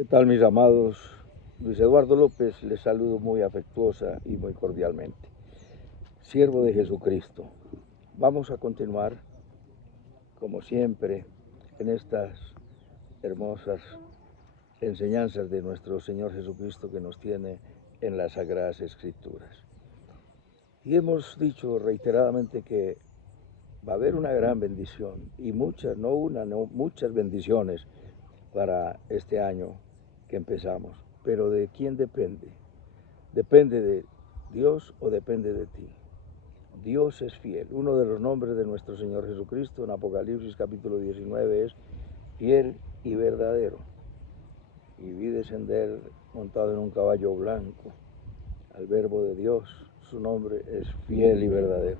¿Qué tal, mis amados? Luis Eduardo López les saludo muy afectuosa y muy cordialmente. Siervo de Jesucristo, vamos a continuar, como siempre, en estas hermosas enseñanzas de nuestro Señor Jesucristo que nos tiene en las Sagradas Escrituras. Y hemos dicho reiteradamente que va a haber una gran bendición, y muchas, no una, no muchas bendiciones para este año que empezamos. Pero ¿de quién depende? ¿Depende de Dios o depende de ti? Dios es fiel. Uno de los nombres de nuestro Señor Jesucristo en Apocalipsis capítulo 19 es fiel y verdadero. Y vi descender montado en un caballo blanco al Verbo de Dios. Su nombre es fiel y verdadero.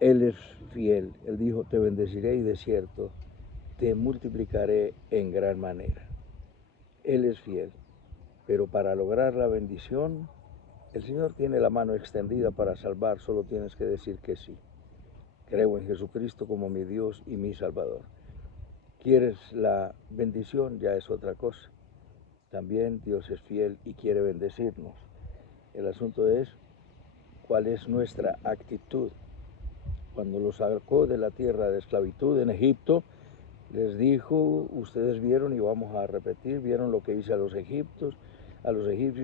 Él es fiel. Él dijo, te bendeciré y de cierto te multiplicaré en gran manera. Él es fiel. Pero para lograr la bendición, el Señor tiene la mano extendida para salvar, solo tienes que decir que sí. Creo en Jesucristo como mi Dios y mi Salvador. ¿Quieres la bendición? Ya es otra cosa. También Dios es fiel y quiere bendecirnos. El asunto es, ¿cuál es nuestra actitud? Cuando los sacó de la tierra de esclavitud en Egipto, les dijo, ustedes vieron y vamos a repetir, vieron lo que hice a los egipcios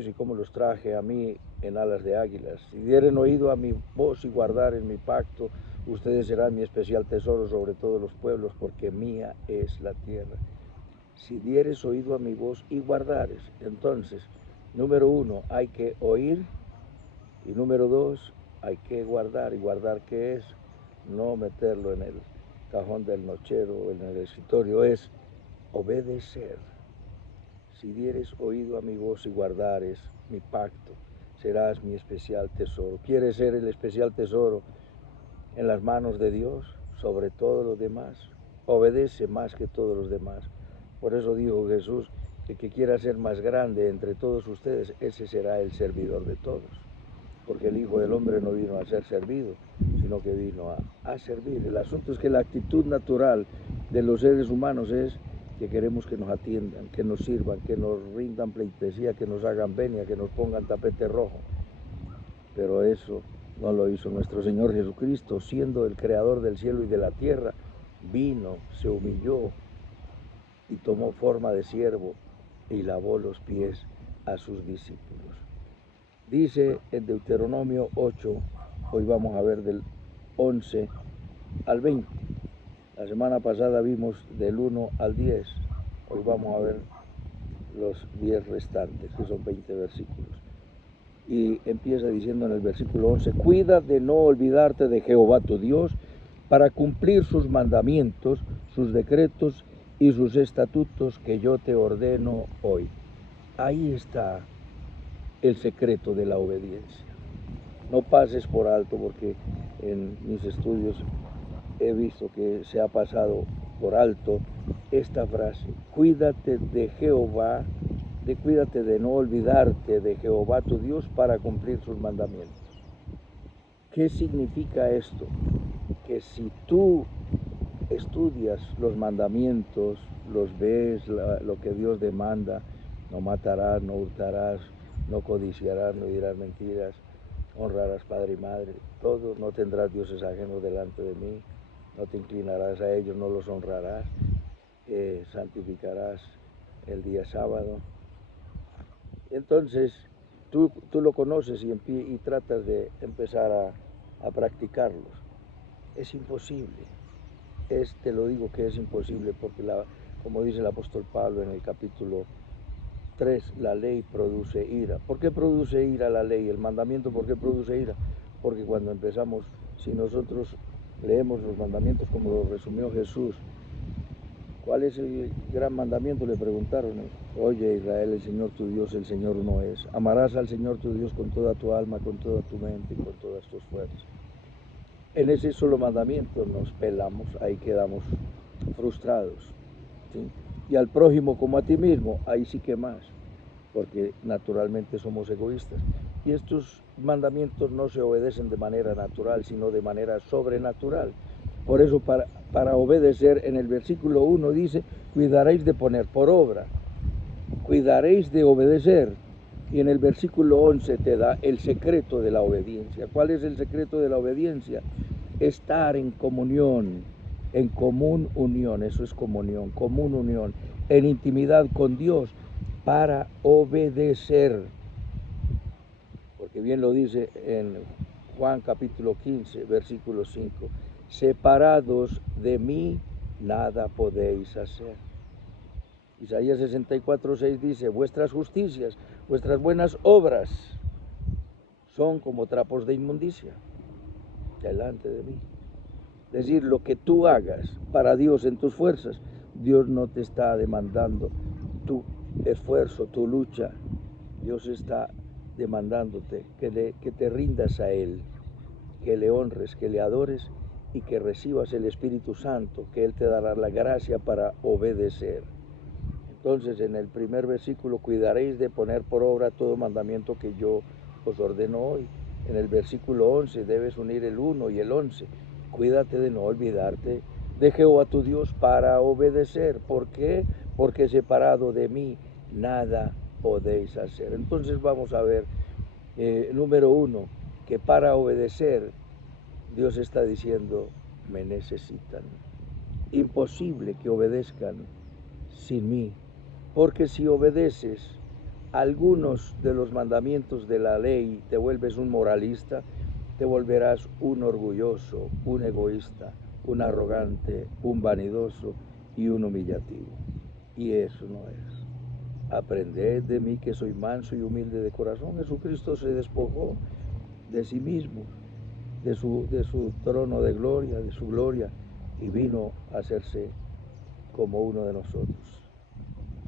y cómo los traje a mí en alas de águilas. Si dieren oído a mi voz y guardaren mi pacto, ustedes serán mi especial tesoro sobre todos los pueblos, porque mía es la tierra. Si dieres oído a mi voz y guardares, entonces, número 1, hay que oír, y número 2, hay que guardar. ¿Y guardar qué es? No meterlo en el cajón del nochero o en el escritorio, es obedecer. Si dieres oído a mi voz y guardares mi pacto, serás mi especial tesoro. ¿Quieres ser el especial tesoro en las manos de Dios sobre todos los demás? Obedece más que todos los demás. Por eso dijo Jesús, el que quiera ser más grande entre todos ustedes, ese será el servidor de todos. Porque el Hijo del Hombre no vino a ser servido, sino que vino a servir. El asunto es que la actitud natural de los seres humanos es que queremos que nos atiendan, que nos sirvan, que nos rindan pleitesía, que nos hagan venia, que nos pongan tapete rojo. Pero eso no lo hizo nuestro Señor Jesucristo, siendo el creador del cielo y de la tierra. Vino, se humilló y tomó forma de siervo y lavó los pies a sus discípulos. Dice en Deuteronomio 8, hoy vamos a ver del 11 al 20. La semana pasada vimos del 1 al 10. Hoy vamos a ver los 10 restantes, que son 20 versículos. Y empieza diciendo en el versículo 11, cuida de no olvidarte de Jehová tu Dios para cumplir sus mandamientos, sus decretos y sus estatutos que yo te ordeno hoy. Ahí está el secreto de la obediencia. No pases por alto, porque en mis estudios he visto que se ha pasado por alto esta frase, cuídate de Jehová, cuídate de no olvidarte de Jehová tu Dios para cumplir sus mandamientos. ¿Qué significa esto? Que si tú estudias los mandamientos, los ves, lo que Dios demanda, no matarás, no hurtarás, no codiciarás, no dirás mentiras, honrarás padre y madre, todo, no tendrás dioses ajenos delante de mí, no te inclinarás a ellos, no los honrarás, santificarás el día sábado. Entonces, tú lo conoces y tratas de empezar a practicarlos. Es imposible. Te lo digo que es imposible porque, como dice el apóstol Pablo en el capítulo 3, la ley produce ira. ¿Por qué produce ira la ley? El mandamiento, ¿por qué produce ira? Porque cuando empezamos, si nosotros leemos los mandamientos como lo resumió Jesús, ¿cuál es el gran mandamiento? Le preguntaron. Oye, Israel, el Señor tu Dios, el Señor uno es. Amarás al Señor tu Dios con toda tu alma, con toda tu mente y con todas tus fuerzas. En ese solo mandamiento nos pelamos, ahí quedamos frustrados, ¿sí? Y al prójimo como a ti mismo, ahí sí que más, porque naturalmente somos egoístas. Y estos mandamientos no se obedecen de manera natural, sino de manera sobrenatural. Por eso para obedecer, en el versículo 1 dice, cuidaréis de poner por obra. cuidaréis de obedecer. Y en el versículo 11 te da el secreto de la obediencia. ¿Cuál es el secreto de la obediencia? Estar en comunión, en común unión, eso es comunión, común unión, en intimidad con Dios para obedecer. Porque bien lo dice en Juan capítulo 15, versículo 5, separados de mí nada podéis hacer. Isaías 64, 6 dice, vuestras justicias, vuestras buenas obras son como trapos de inmundicia delante de mí. Es decir, lo que tú hagas para Dios en tus fuerzas, Dios no te está demandando tu esfuerzo, tu lucha. Dios está demandándote que te rindas a Él, que le honres, que le adores y que recibas el Espíritu Santo, que Él te dará la gracia para obedecer. Entonces, en el primer versículo, cuidaréis de poner por obra todo mandamiento que yo os ordeno hoy. En el versículo 11 debes unir el 1 y el 11. Cuídate de no olvidarte de Jehová tu Dios para obedecer. ¿Por qué? Porque separado de mí nada podéis hacer. Entonces vamos a ver, número 1, que para obedecer Dios está diciendo, me necesitan. Imposible que obedezcan sin mí. Porque si obedeces algunos de los mandamientos de la ley, te vuelves un moralista, te volverás un orgulloso, un egoísta, un arrogante, un vanidoso y un humillativo. Y eso no es. Aprended de mí que soy manso y humilde de corazón. Jesucristo se despojó de sí mismo, de su trono de gloria, de su gloria, y vino a hacerse como uno de nosotros.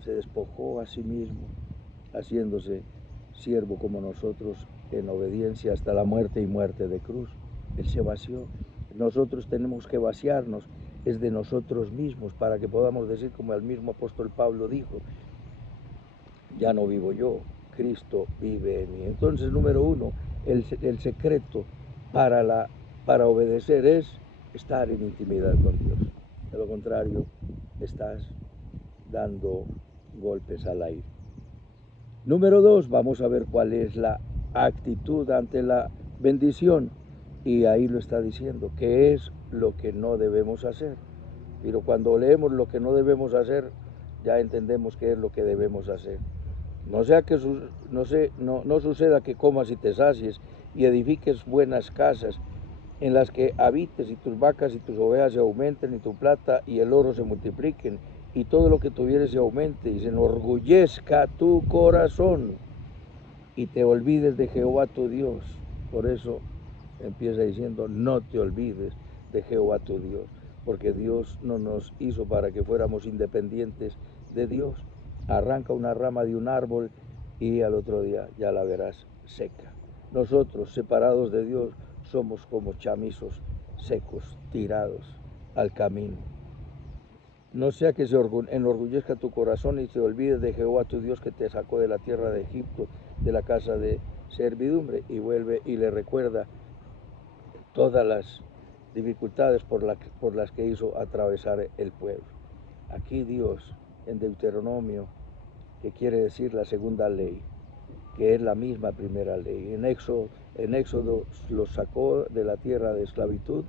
Se despojó a sí mismo, haciéndose siervo como nosotros en obediencia hasta la muerte y muerte de cruz. Él se vació. Nosotros tenemos que vaciarnos, es de nosotros mismos, para que podamos decir, como el mismo apóstol Pablo dijo, ya no vivo yo, Cristo vive en mí. Entonces, número 1, el secreto para obedecer es estar en intimidad con Dios. De lo contrario, estás dando golpes al aire. Número 2, vamos a ver cuál es la actitud ante la bendición. Y ahí lo está diciendo, que es lo que no debemos hacer. Pero cuando leemos lo que no debemos hacer, ya entendemos qué es lo que debemos hacer. No sea que no suceda que comas y te sacies y edifiques buenas casas en las que habites y tus vacas y tus ovejas se aumenten y tu plata y el oro se multipliquen y todo lo que tuvieres se aumente y se enorgullezca tu corazón y te olvides de Jehová tu Dios. Por eso empieza diciendo, no te olvides de Jehová tu Dios, porque Dios no nos hizo para que fuéramos independientes de Dios. Arranca una rama de un árbol y al otro día ya la verás seca. Nosotros, separados de Dios, somos como chamizos secos, tirados al camino. No sea que se enorgullezca tu corazón y te olvides de Jehová tu Dios que te sacó de la tierra de Egipto, de la casa de servidumbre, y vuelve y le recuerda todas las dificultades por las que hizo atravesar el pueblo. Aquí Dios, en Deuteronomio, que quiere decir la segunda ley, que es la misma primera ley. En Éxodo los sacó de la tierra de esclavitud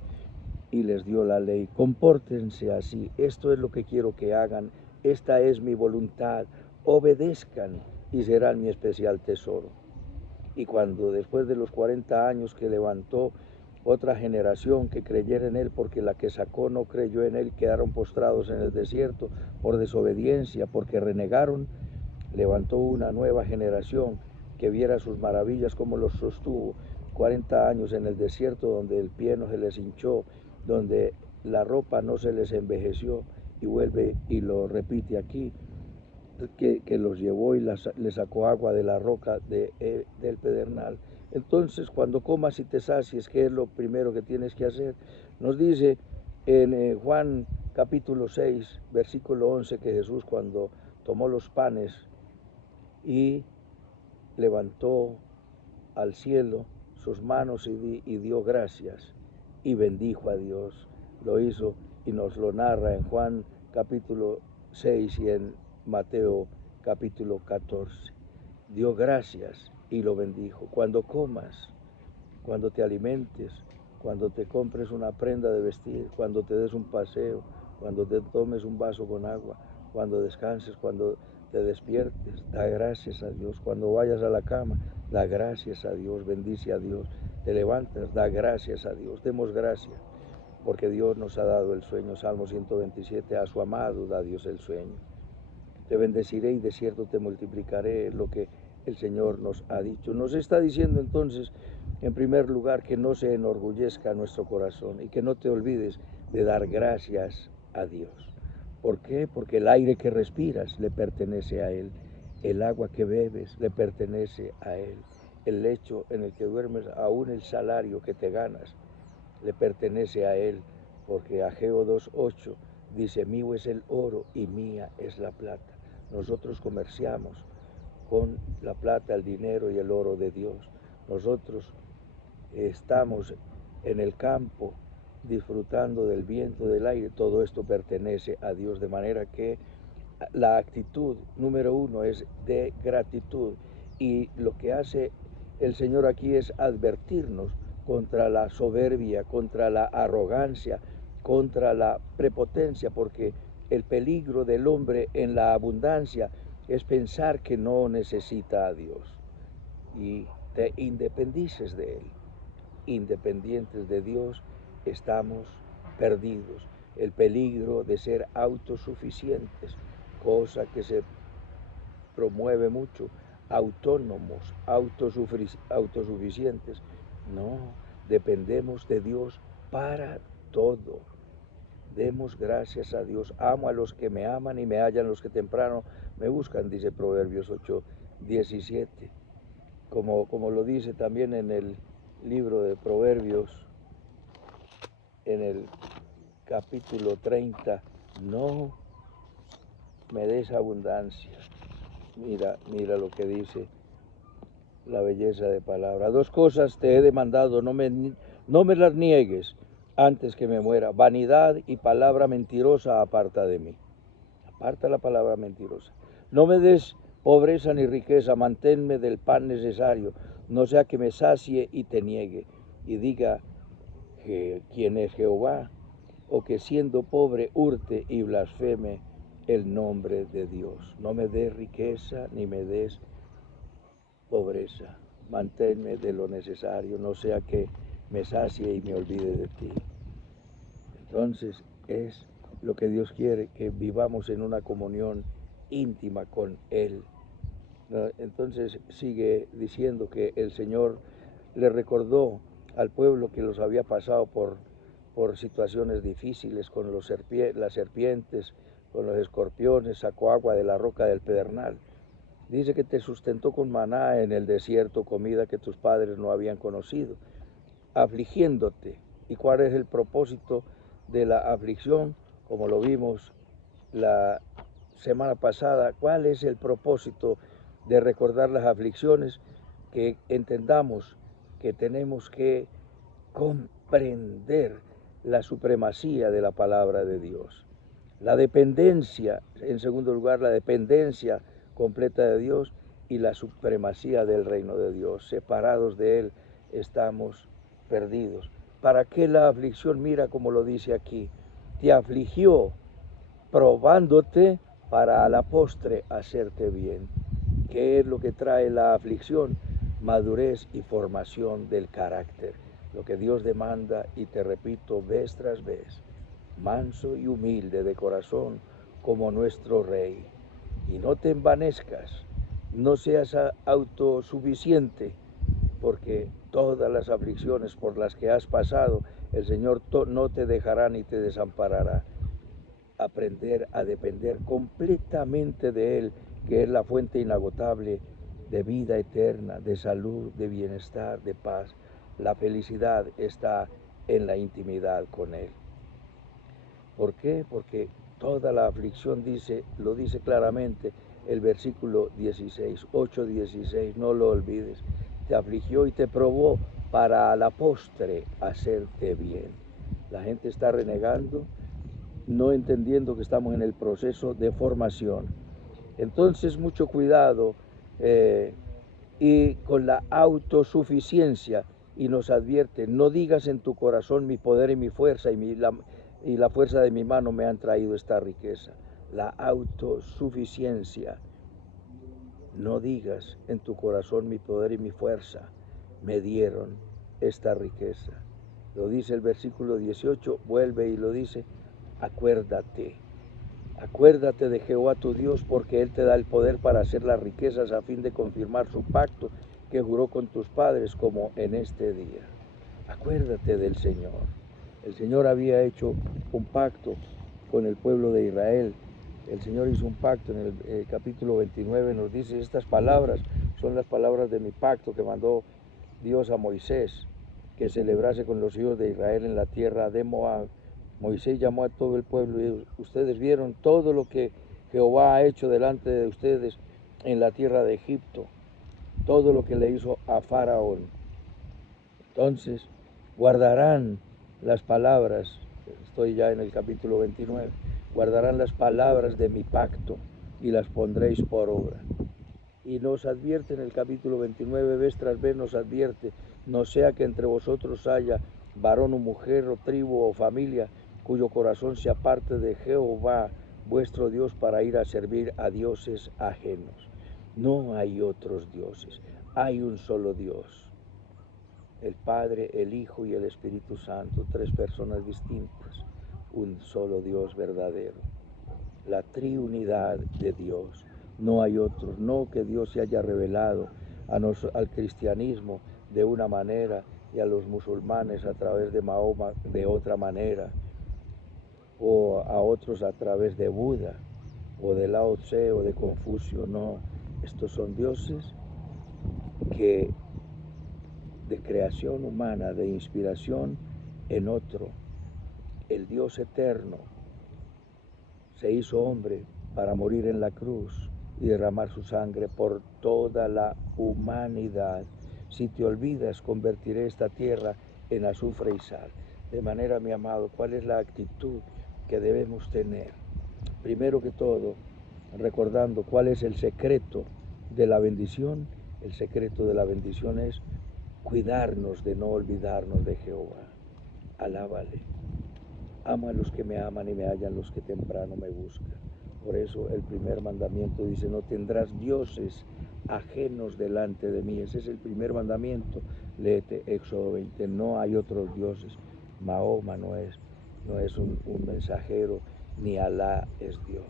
y les dio la ley. Compórtense así, esto es lo que quiero que hagan, esta es mi voluntad, obedezcan y serán mi especial tesoro. Y cuando después de los 40 años que levantó otra generación que creyera en él, porque la que sacó no creyó en él, quedaron postrados en el desierto por desobediencia, porque renegaron, levantó una nueva generación que viera sus maravillas, como los sostuvo 40 años en el desierto, donde el pie no se les hinchó, donde la ropa no se les envejeció, y vuelve y lo repite aquí, que los llevó y le sacó agua de la roca del pedernal. Entonces, cuando comas y te sacies, ¿qué es lo primero que tienes que hacer? Nos dice en Juan capítulo 6, versículo 11, que Jesús, cuando tomó los panes y levantó al cielo sus manos y dio gracias y bendijo a Dios, lo hizo y nos lo narra en Juan capítulo 6 y en Mateo capítulo 14. Dio gracias y lo bendijo. Cuando comas, cuando te alimentes, cuando te compres una prenda de vestir, cuando te des un paseo, cuando te tomes un vaso con agua, cuando descanses, cuando te despiertes, da gracias a Dios. Cuando vayas a la cama, da gracias a Dios, bendice a Dios. Te levantas, da gracias a Dios. Demos gracias, porque Dios nos ha dado el sueño. Salmo 127, a su amado da Dios el sueño. Te bendeciré y de cierto te multiplicaré, lo que el Señor nos ha dicho. Nos está diciendo entonces, en primer lugar, que no se enorgullezca nuestro corazón y que no te olvides de dar gracias a Dios. ¿Por qué? Porque el aire que respiras le pertenece a Él, el agua que bebes le pertenece a Él, el lecho en el que duermes, aún el salario que te ganas, le pertenece a Él, porque Ageo 2:8 dice, mío es el oro y mía es la plata. Nosotros comerciamos con la plata, el dinero y el oro de Dios. Nosotros estamos en el campo disfrutando del viento, del aire, todo esto pertenece a Dios, de manera que la actitud número uno es de gratitud, y lo que hace el Señor aquí es advertirnos contra la soberbia, contra la arrogancia, contra la prepotencia, porque el peligro del hombre en la abundancia es pensar que no necesita a Dios y te independices de Él. Independientes de Dios, estamos perdidos. El peligro de ser autosuficientes, cosa que se promueve mucho, autónomos, autosuficientes. No, dependemos de Dios para todo. Demos gracias a Dios. Amo a los que me aman y me hallan los que temprano me buscan, dice Proverbios 8:17. Como lo dice también en el libro de Proverbios, en el capítulo 30, no me des abundancia. Mira lo que dice la belleza de palabra. Dos cosas te he demandado, no me las niegues antes que me muera. Vanidad y palabra mentirosa aparta de mí. Aparta la palabra mentirosa. No me des pobreza ni riqueza, manténme del pan necesario, no sea que me sacie y te niegue, y diga que quién es Jehová, o que siendo pobre hurte y blasfeme el nombre de Dios. No me des riqueza ni me des pobreza, manténme de lo necesario, no sea que me sacie y me olvide de ti. Entonces es lo que Dios quiere, que vivamos en una comunión íntima con Él. Entonces sigue diciendo que el Señor le recordó al pueblo que los había pasado por situaciones difíciles con las serpientes, con los escorpiones, sacó agua de la roca del pedernal. Dice que te sustentó con maná en el desierto, comida que tus padres no habían conocido, afligiéndote. ¿Y cuál es el propósito de la aflicción? Como lo vimos la semana pasada, ¿cuál es el propósito de recordar las aflicciones? Que entendamos que tenemos que comprender la supremacía de la palabra de Dios. La dependencia, en segundo lugar, la dependencia completa de Dios y la supremacía del reino de Dios. Separados de Él estamos perdidos. ¿Para qué la aflicción? Mira como lo dice aquí. Te afligió, probándote para a la postre hacerte bien. ¿Qué es lo que trae la aflicción? Madurez y formación del carácter. Lo que Dios demanda, y te repito vez tras vez, manso y humilde de corazón como nuestro Rey. Y no te envanezcas, no seas autosuficiente, porque todas las aflicciones por las que has pasado, el Señor no te dejará ni te desamparará. Aprender a depender completamente de Él, que es la fuente inagotable de vida eterna, de salud, de bienestar, de paz. La felicidad está en la intimidad con Él. ¿Por qué? Porque toda la aflicción lo dice claramente el versículo 16, 8:16, no lo olvides. Te afligió y te probó para a la postre hacerte bien. La gente está renegando, no entendiendo que estamos en el proceso de formación. Entonces, mucho cuidado y con la autosuficiencia, y nos advierte, no digas en tu corazón mi poder y mi fuerza y la fuerza de mi mano me han traído esta riqueza. La autosuficiencia. No digas en tu corazón mi poder y mi fuerza me dieron esta riqueza. Lo dice el versículo 18, vuelve y lo dice, acuérdate. Acuérdate de Jehová tu Dios, porque Él te da el poder para hacer las riquezas a fin de confirmar su pacto que juró con tus padres como en este día. Acuérdate del Señor. El Señor había hecho un pacto con el pueblo de Israel. El Señor hizo un pacto en el capítulo 29, nos dice, estas palabras son las palabras de mi pacto que mandó Dios a Moisés, que celebrase con los hijos de Israel en la tierra de Moab. Moisés llamó a todo el pueblo y ustedes vieron todo lo que Jehová ha hecho delante de ustedes en la tierra de Egipto, todo lo que le hizo a Faraón. Entonces, guardarán las palabras, estoy ya en el capítulo 29, guardarán las palabras de mi pacto y las pondréis por obra. Y nos advierte en el capítulo 29, vez tras vez nos advierte, no sea que entre vosotros haya varón o mujer o tribu o familia cuyo corazón se aparte de Jehová vuestro Dios para ir a servir a dioses ajenos. No hay otros dioses, hay un solo Dios. El Padre, el Hijo y el Espíritu Santo, tres personas distintas, un solo Dios verdadero. La triunidad de Dios, no hay otros, no que Dios se haya revelado al cristianismo de una manera y a los musulmanes a través de Mahoma de otra manera, o a otros a través de Buda, o de Lao Tse o de Confucio, no, estos son dioses que de creación humana, de inspiración en otro. El Dios eterno se hizo hombre para morir en la cruz y derramar su sangre por toda la humanidad. Si te olvidas, convertiré esta tierra en azufre y sal. De manera, mi amado, ¿cuál es la actitud que debemos tener? Primero que todo, recordando cuál es el secreto de la bendición. El secreto de la bendición es cuidarnos de no olvidarnos de Jehová. Alábale. Ama a los que me aman y me hallan los que temprano me buscan. Por eso el primer mandamiento dice, no tendrás dioses ajenos delante de mí. Ese es el primer mandamiento. Léete Éxodo 20. No hay otros dioses. Mahoma no es un mensajero, ni Alá es Dios.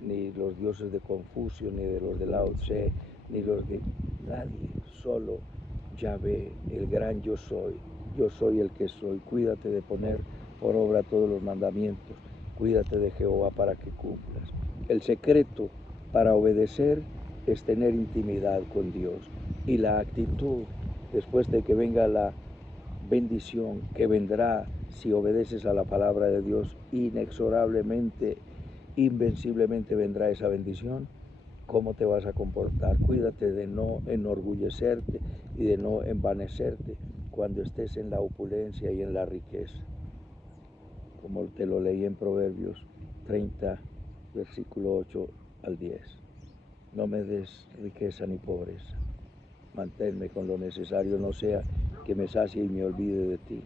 Ni los dioses de Confucio, ni de los de Lao Tse, ni los de nadie, solo Yahvé, el gran yo soy el que soy. Cuídate de poner por obra todos los mandamientos, cuídate de Jehová para que cumplas. El secreto para obedecer es tener intimidad con Dios, y la actitud después de que venga la bendición que vendrá si obedeces a la palabra de Dios inexorablemente, invenciblemente vendrá esa bendición. ¿Cómo te vas a comportar? Cuídate de no enorgullecerte y de no envanecerte cuando estés en la opulencia y en la riqueza. Como te lo leí en Proverbios 30, versículo 8 al 10. No me des riqueza ni pobreza. Manténme con lo necesario, no sea que me sacie y me olvide de ti,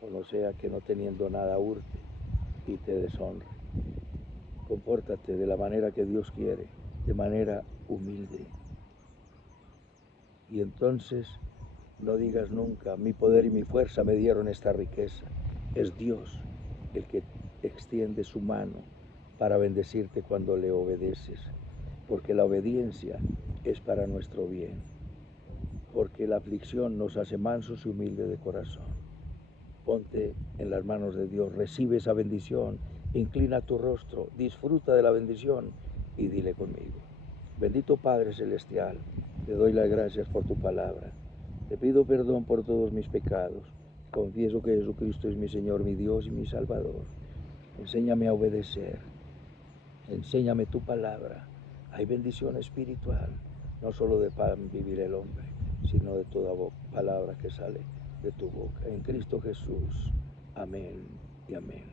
o no sea que no teniendo nada hurte y te deshonre. Compórtate de la manera que Dios quiere, de manera humilde. Y entonces no digas nunca, mi poder y mi fuerza me dieron esta riqueza. Es Dios el que extiende su mano para bendecirte cuando le obedeces, porque la obediencia es para nuestro bien, porque la aflicción nos hace mansos y humildes de corazón. Ponte en las manos de Dios, recibe esa bendición, inclina tu rostro, disfruta de la bendición y dile conmigo. Bendito Padre Celestial, te doy las gracias por tu palabra. Te pido perdón por todos mis pecados. Confieso que Jesucristo es mi Señor, mi Dios y mi Salvador. Enséñame a obedecer. Enséñame tu palabra. Hay bendición espiritual. No solo de pan vivir el hombre, sino de toda palabra que sale de tu boca. En Cristo Jesús. Amén y amén.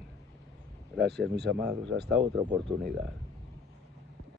Gracias, mis amados. Hasta otra oportunidad.